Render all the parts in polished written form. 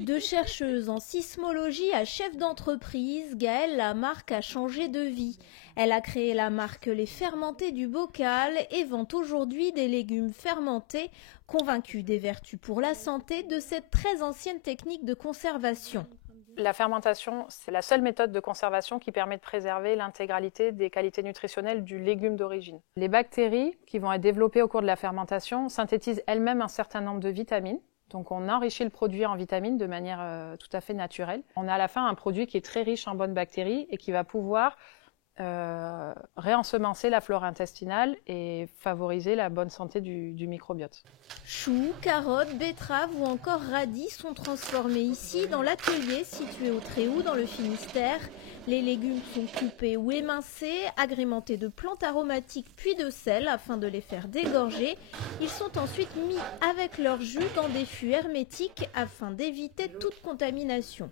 De chercheuse en sismologie à chef d'entreprise, Gaëlle Lamarque a changé de vie. Elle a créé la marque Les Fermentés du Bocal et vend aujourd'hui des légumes fermentés, convaincue des vertus pour la santé de cette très ancienne technique de conservation. La fermentation, c'est la seule méthode de conservation qui permet de préserver l'intégralité des qualités nutritionnelles du légume d'origine. Les bactéries qui vont être développées au cours de la fermentation synthétisent elles-mêmes un certain nombre de vitamines. Donc on enrichit le produit en vitamines de manière tout à fait naturelle. On a à la fin un produit qui est très riche en bonnes bactéries et qui va pouvoir réensemencer la flore intestinale et favoriser la bonne santé du microbiote. Choux, carottes, betteraves ou encore radis sont transformés ici dans l'atelier situé au Tréhoux dans le Finistère. Les légumes sont coupés ou émincés, agrémentés de plantes aromatiques puis de sel afin de les faire dégorger. Ils sont ensuite mis avec leur jus dans des fûts hermétiques afin d'éviter toute contamination.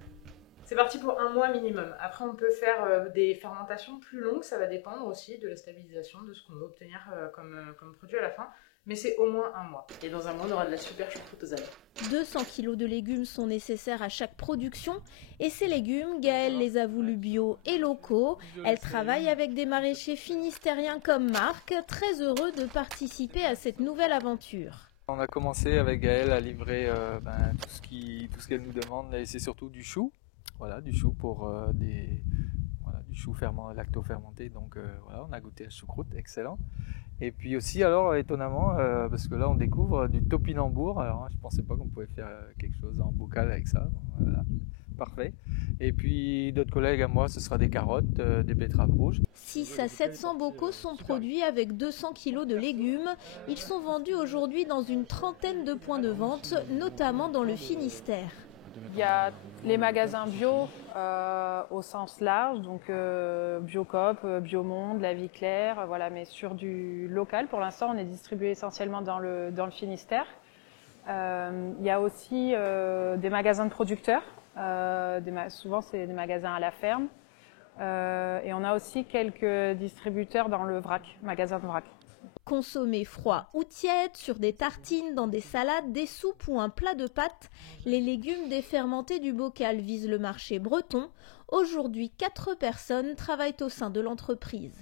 C'est parti pour 1 mois minimum. Après, on peut faire des fermentations plus longues. Ça va dépendre aussi de la stabilisation, de ce qu'on va obtenir comme produit à la fin. Mais c'est au moins 1 mois. Et dans 1 mois, on aura de la super choucroute aux amandes. 200 kg de légumes sont nécessaires à chaque production. Et ces légumes, Gaëlle les a voulus bio et locaux. Elle travaille avec des maraîchers finistériens comme Marc, très heureux de participer à cette nouvelle aventure. On a commencé avec Gaëlle à livrer tout ce qu'elle nous demande. Et c'est surtout du chou. Voilà, du chou pour du chou lacto-fermenté. Donc voilà, on a goûté la choucroute, excellent. Et puis aussi, alors étonnamment, parce que là on découvre du topinambour. Alors je pensais pas qu'on pouvait faire quelque chose en bocal avec ça. Voilà, parfait. Et puis d'autres collègues à moi, ce sera des carottes, des betteraves rouges. 6 à 700 bocaux sont produits avec 200 kg de légumes. Ils sont vendus aujourd'hui dans une trentaine de points de vente, notamment dans le Finistère. Il y a les magasins bio au sens large, donc Biocoop, Biomonde, La Vie Claire, voilà, mais sur du local. Pour l'instant, on est distribué essentiellement dans le Finistère. Il y a aussi des magasins de producteurs, souvent c'est des magasins à la ferme. Et on a aussi quelques distributeurs dans le vrac, magasin de vrac. Consommés froids ou tièdes, sur des tartines, dans des salades, des soupes ou un plat de pâtes, les légumes des Fermentés du Bocal visent le marché breton. Aujourd'hui, 4 personnes travaillent au sein de l'entreprise.